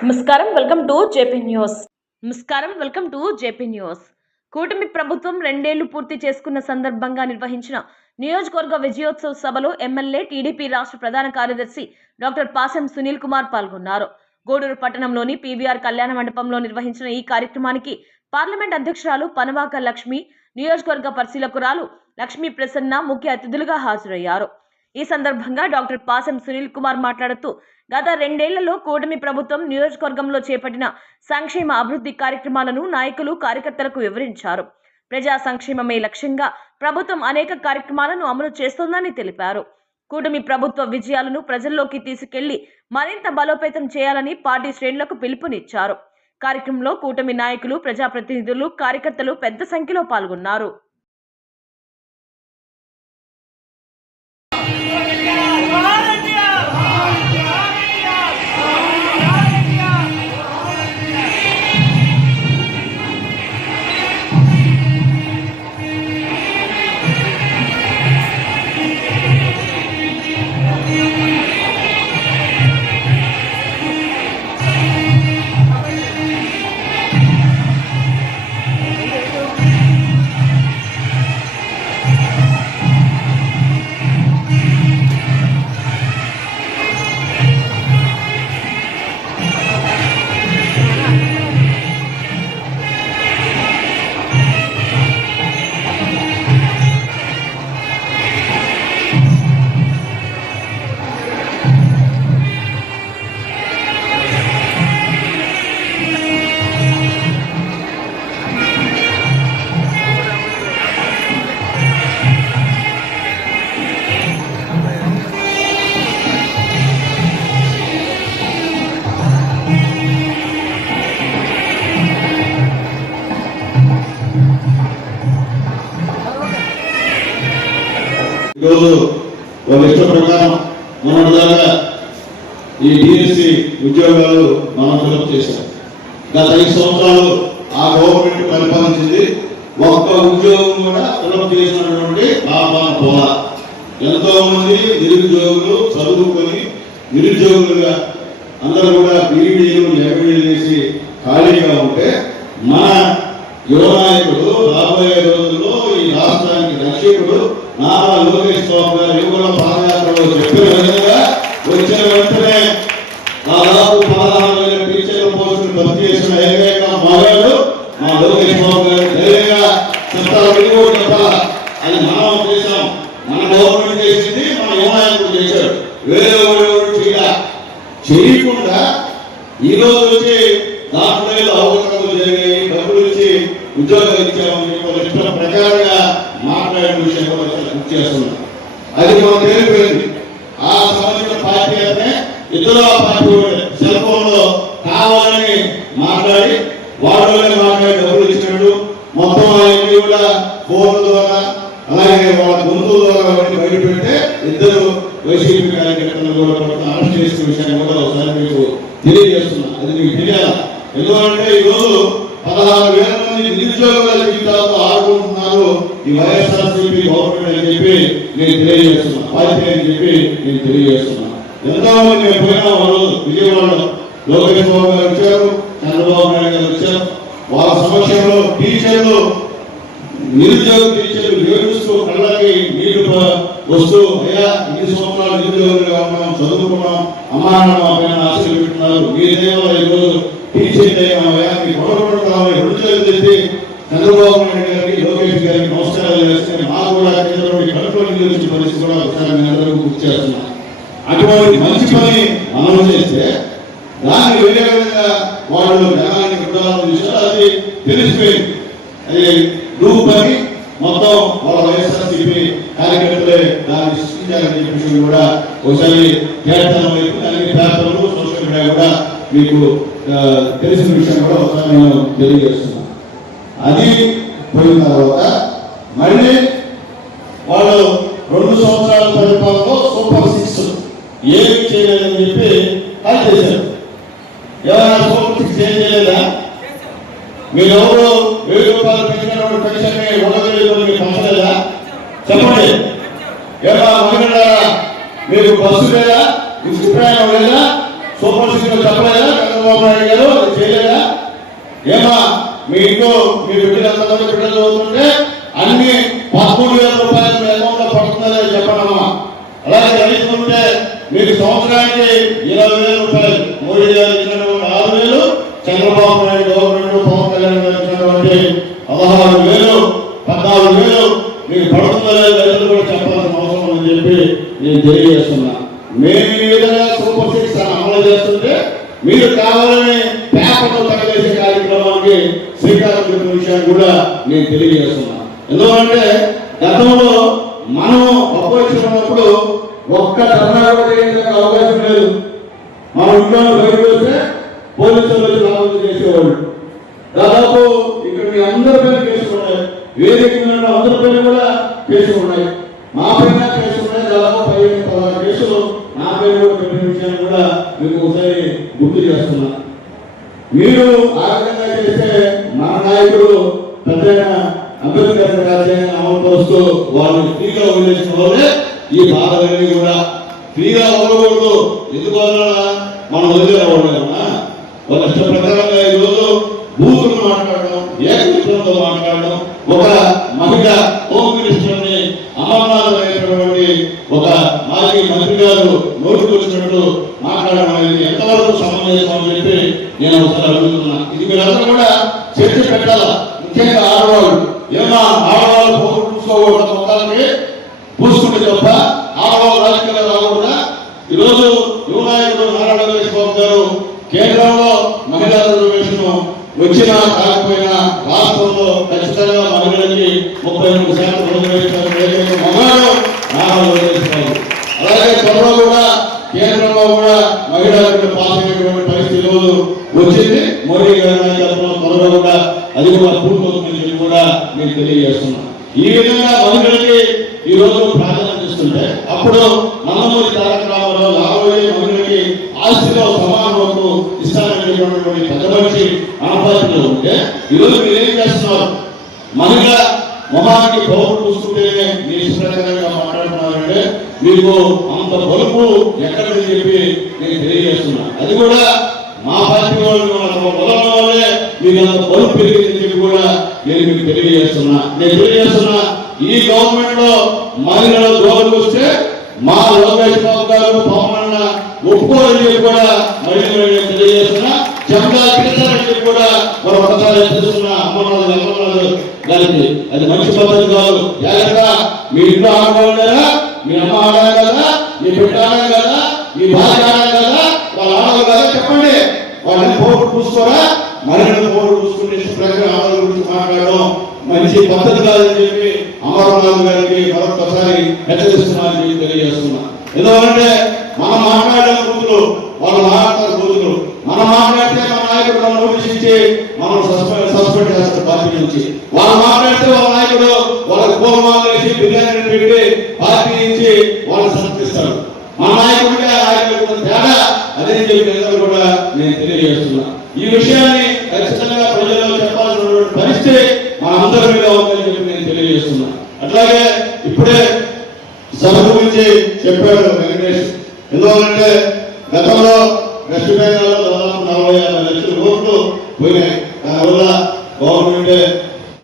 Welcome to JP news. కూటమి ప్రభుత్వం 2 ఏళ్లు పూర్తి చేసుకున్న సందర్భంగా నిర్వహించిన నియోజకవర్గ విజయోత్సవ సభలో ఎమ్మెల్యే టీడీపీ రాష్ట్ర ప్రధాన కార్యదర్శి డాక్టర్ పాసెం సునీల్ కుమార్ పాల్గొన్నారు. గూడూరు పట్టణంలోని పీవీఆర్ కళ్యాణ మండపంలో నిర్వహించిన ఈ కార్యక్రమానికి పార్లమెంట్ అధ్యక్షురాలు పనవాక లక్ష్మి, నియోజకవర్గ పరిశీలకురాలు లక్ష్మీ ప్రసన్న ముఖ్య అతిథులుగా హాజరయ్యారు. ఈ సందర్భంగా డాక్టర్ పాసెం సునీల్ కుమార్ మాట్లాడుతూ, గత 2 ఏళ్లలో కూటమి ప్రభుత్వం నియోజకవర్గంలో చేపట్టిన సంక్షేమ అభివృద్ధి కార్యక్రమాలను నాయకులు, కార్యకర్తలకు వివరించారు. ప్రజా సంక్షేమమే లక్ష్యంగా ప్రభుత్వం అనేక కార్యక్రమాలను అమలు చేస్తోందని తెలిపారు. కూటమి ప్రభుత్వ విజయాలను ప్రజల్లోకి తీసుకెళ్లి మరింత బలోపేతం చేయాలని పార్టీ శ్రేణులకు పిలుపునిచ్చారు. కార్యక్రమంలో కూటమి నాయకులు, ప్రజాప్రతినిధులు, కార్యకర్తలు పెద్ద సంఖ్యలో పాల్గొన్నారు. ఈరోజు ఒక ఇష్ట ప్రకారం మొన్నటిదాకా ఈ డిఎస్సి ఉద్యోగాలు మనం ఫిలప్ చేశాం. గత 5 సంవత్సరాలు ఆ గవర్నమెంట్ పరిపాలించింది. ఒక్క ఉద్యోగం కూడా ఫిలప్ చేసినటువంటి లాభాల పోలా. ఎంతో మంది నిరుద్యోగులు చదువుకొని నిరుద్యోగులుగా అందరూ కూడా బీఈడీలు, ఎంఈడీలు చేసి ఖాళీగా ఉంటే మన యువ నాయకుడు రాబోయే రోజుల్లో ఈ రాష్ట్రానికి రక్షకుడు నారా లోకేష్ బాబు గారు యువకుల పాదయాత్రలో చెప్పిన విధంగా వచ్చిన వెంటనే దాదాపు 16,000 టీచర్ల పోస్టులు భర్తీ చేసిన ఏకైక మగాడు మా లోకేష్ బాబు గారు. ధైర్యంగా చెప్తారు, చెప్పాలా అది మనం చేశాం. మన గవర్నమెంట్ చేసింది, మన యువ నాయకుడు చేశాడు. వేరే చేయకుండా ఈ రోజు వచ్చి దాంట్లో అవకాశాలు జరిగాయి, డబ్బులు ఇచ్చి ఉద్యోగాలు ఇచ్చామని ఇష్టం ప్రకారంగా మాట్లాడే విషయం కూడా చేస్తున్నాం. అది మనం తెలిపోయింది. ఆ సంబంధించిన పార్టీ అంటే ఇతర పార్టీ సెల్ ఫోన్ లో కావాలని మాట్లాడి వాళ్ళనే మాట్లాడి డబ్బులు ఇచ్చినట్టు మొత్తం అవన్నీ కూడా ఫోన్ల ద్వారా అలాగే వాళ్ళ గొంతుల ద్వారా బయట పెడితే ఇద్దరు వైసీపీ కార్యకర్తలను కూడా అరెస్ట్ చేసిన విషయాన్ని కూడా ఒకసారి మీకు తెలియజేస్తున్నా. అది మీకు తెలియాలి. ఎందుకంటే ఈరోజు 16,000 మంది నిరుద్యోగుల జీవితాలతో ఆడుకుంటున్నారు ఈ వైఎస్ఆర్సీపీ గవర్నమెంట్ అని చెప్పి నేను తెలియజేస్తున్నా. పార్టీ అని చెప్పి నేను తెలియజేస్తున్నా. ఎంతో మంది మేము పోయినా వాళ్ళు విజయవాడలో లోకేష్ బాబు గారు వచ్చారు, చంద్రబాబు నాయుడు గారు వచ్చారు. వాళ్ళ సమక్షంలో టీచర్లు, నిరుద్యోగ టీచర్లు ఏడుస్తూ కళ్ళకి నీళ్లు వస్తూ, అయ్యా 2 సంవత్సరాలు నిరుద్యోగులుగా ఉన్నాం, చదువుకున్నాం, అమ్మా నాన్న మా పైన ఆశలు పెట్టున్నారు, మీరేమో ఈరోజు టీచర్ అయ్యామయ్యా, మీ గొడవపడుతున్నామని 2 చేతులు తెచ్చి చంద్రబాబు నాయుడు గారికి, లోకేష్ గారికి నమస్కారాలు చేస్తే మాకు కూడా కేంద్రంలో కడుపులో నిలిచిన పరిస్థితి కూడా ఒకసారి నేను అందరూ గుర్తు చేస్తున్నాను. అటువంటి మంచి పని మనం చేస్తే దాన్ని వెళ్ళే విధంగా వాళ్ళు జనాన్ని గుడ్డాలను చూసారు. అది తెలిసిపోయింది. అది గ్రూప్ పని మొత్తం వాళ్ళ వైఎస్ఆర్సీపీ కార్యకర్తలే దాన్ని సృష్టించాలని చెప్పి కూడా ఒకసారి కేటాయం వైపు అలాగే పేపర్లు, సోషల్ మీడియా కూడా మీకు తెలిసిన విషయం కూడా ఒకసారి నేను తెలియజేస్తున్నాను. అది పోయిన తర్వాత మళ్ళీ వాళ్ళు 2 సంవత్సరాల పరిపాలనలో సూపర్ 6 ఏమి చేయలేదని చెప్పి అది చేశారు. ఎవరైనా సూపర్ 6 ఏం చేయలేదా? మీరు ఎవరు 1000 రూపాయలు పెంచినప్పుడు పెన్షన్ ఉండగలిగిన పంచలేదా? చెప్పండి. ఎవరా మహిళలారా, మీరు బస్సు లేదా, ఉచిత ప్రయాణం లేదా, సూపర్ 6 చెప్పలేదా? చంద్రబాబు నాయుడు మీ ఇంట్లో మీ బిడ్డలు ఎంతమంది బిడ్డలు చదువుతుంటే అన్ని 13,000 రూపాయలు మీ అకౌంట్ లో పడుతుందని చెప్పండమ్మా. అలాగే రైతులు ఉంటే మీకు సంవత్సరానికి 20,000 రూపాయలు మోడీ గారు ఇచ్చినటువంటి 6,000, చంద్రబాబు నాయుడు గవర్నమెంట్ పవన్ కళ్యాణ్ గారు ఇచ్చినటువంటి 16,000, 14,000 మీకు పడుతుందో రైతులు కూడా చెప్పాల్సిన అవసరం అని చెప్పి నేను తెలియజేస్తున్నా. మేము ఈ విధంగా సూపర్ 6 అమలు చేస్తుంటే మీరు కావాలని పేపర్లో తగలేసే కార్యక్రమానికి శ్రీకారం చుట్టిన విషయాన్ని కూడా నేను తెలియజేస్తున్నా. ఎందుకంటే గతంలో మనం అపోజిషన్ ఉన్నప్పుడు ఒక్క ధర్నా కూడా చేయడానికి అవకాశం లేదు. మన ఇంట్లో బయటకు వస్తే పోలీసులు వచ్చి లాభం చేసేవాళ్ళు. దాదాపు ఇక్కడ మీ అందరి పైన కేసులు ఉన్నాయి, వేదిక మీద అందరి పైన కూడా కేసులు ఉన్నాయి, మా పైన కేసులు ఉన్నాయి. దాదాపు 15-16 కేసులు నా పైన కూడా పెట్టిన విషయాన్ని కూడా మీకు ఒకసారి గుర్తు చేస్తున్నా. మీరు ఆ విధంగా చేస్తే మన నాయకుడు పెద్ద అంబేద్కర్ రాజ్యాంగం అమలు పరుస్తూ వాళ్ళు ఫ్రీగా వదిలేసిన వాళ్ళే ఈ బాధలన్నీ కూడా ఫ్రీగా వదలకూడదు. ఎందువల్ల మనం వదిలేవాళ్ళేమన్నా ఒక ఇష్ట ప్రకారంగా ఈరోజు బూతులు మాట్లాడడం, ఏకత్వంతో మాట్లాడడం, ఒక మహిళ హోమ్ మినిస్టర్ ని అమర్నాథమైనటువంటి ఒక మాజీ మంత్రి గారు నోటుకు వచ్చినట్టు మాట్లాడడం అనేది ఎంతవరకు సమంజసం అని చెప్పి నేను ఒకసారి అడుగుతున్నా. ఇది మీరందరూ కూడా చర్చ పెట్టాలా. ముఖ్యంగా ఆడవాళ్ళు ఏమన్నా ఆడవాళ్ళు పూసుకోకూడదు, మొత్తానికి పూసుకుంటే తప్ప ఆడవాళ్ళు రాజకీయాలు రాకూడదా? ఈరోజు యువ నాయకుడు నారా లోకేష్ బాబు గారు కేంద్రంలో మహిళా రిజర్వేషన్ వచ్చినా కాకపోయినా రాష్ట్రంలో ఖచ్చితంగా మహిళలకి 33% రిజర్వేషన్ మగాడు నారా లోకేష్ బాబు. అలాగే త్వరలో కూడా కేంద్రంలో కూడా మహిళలకు పాస్ అయ్యేటువంటి పరిస్థితి వచ్చింది. మోడీ గారి నాయకత్వంలో త్వరలో కూడా అది కూడా పూర్తవుతుందని కూడా నేను తెలియజేస్తున్నాను. ఈ విధంగా మహిళలకి ఈ రోజు ప్రాధాన్యత ఇస్తుంటే అప్పుడు నందమూరి తారక రామారావు 50 మహిళలకి ఆస్తిలో సమాన హక్కు ఇస్తాననేటువంటి పెద్ద మనిషి ఆపాదిలో ఉంటే ఈరోజు మీరు ఏం చేస్తున్నారు? మహిళ మొహానికి పౌరులు చూసుకుంటేనే మీ ఇష్టంగా మాట్లాడుతున్నారంటే మీకు అంత బలుపు ఎక్కడని చెప్పి నేను తెలియజేస్తున్నా. అది కూడా మా పార్టీ వాళ్ళు బలం వల్లే మీకు అంత బలుపు పెరిగిందని చెప్పి కూడా నేను మీకు తెలియజేస్తున్నా. ఈ గవర్నమెంట్ లో మహిళల జోలికి వస్తే మా లోకేష్ బాబు గారు పవన్ అన్న ఒప్పుకోవాలని చెప్పి కూడా మహిళలు తెలియజేస్తున్నా. చెందా కింద కూడా ఒకసారి తెలుస్తున్నా అమ్మనాథ్ గారికి అది మంచి పద్ధతి కాదు. జాగ్రత్త. మీ ఇంట్లో ఆడవాళ్ళేనా, మీ అమ్మ ఆడాలి కదా, మీ బిడ్డ ఆడాలి కదా, మీ భార్య ఆడాలి కదా, వాళ్ళు ఆడవాలి కదా, చెప్పండి. వాళ్ళని పోటు చూసుకోరా, మహిళలను పోటు చూసుకుని ప్రజలు ఆడవాళ్ళ గురించి మాట్లాడడం మంచి పద్ధతి కాదని చెప్పి అమర్నాథ్ గారికి మరొకసారి హెచ్చరిస్తున్నారని తెలియజేస్తున్నా. ఎందుకంటే మనం మాట్లాడే బూతులు, వాళ్ళు మాట్లాడే బూతులు, మనం మాట్లాడితే మన నాయకుడు మనం నోటీస్ ఇచ్చి మనం సస్పెండ్ చేస్తారు పార్టీ నుంచి. వాళ్ళు మాట్లాడితే వాళ్ళ నాయకుడు వాళ్ళకి పూలమాల వేసి బిర్యానీ పెట్టి పార్టీ నుంచి వాళ్ళు సమర్పిస్తారు. మన నాయకుడికి ఆ నాయకుడికి తేడా అదే చెప్పి అందరూ కూడా నేను తెలియజేస్తున్నా. ఈ విషయాన్ని ఖచ్చితంగా ప్రజల్లో చెప్పాల్సినటువంటి పరిస్థితి మన అందరి మీద ఉందని చెప్పి నేను తెలియజేస్తున్నా. అట్లాగే ఇప్పుడే సభ గురించి చెప్పాడు వెంకటేష్. ఎందుకంటే గతంలో వెస్ట్ బెంగాల్లో దాదాపు 40-50 లక్షల ఓట్లు పోయినాయి. దానివల్ల గవర్నమెంట్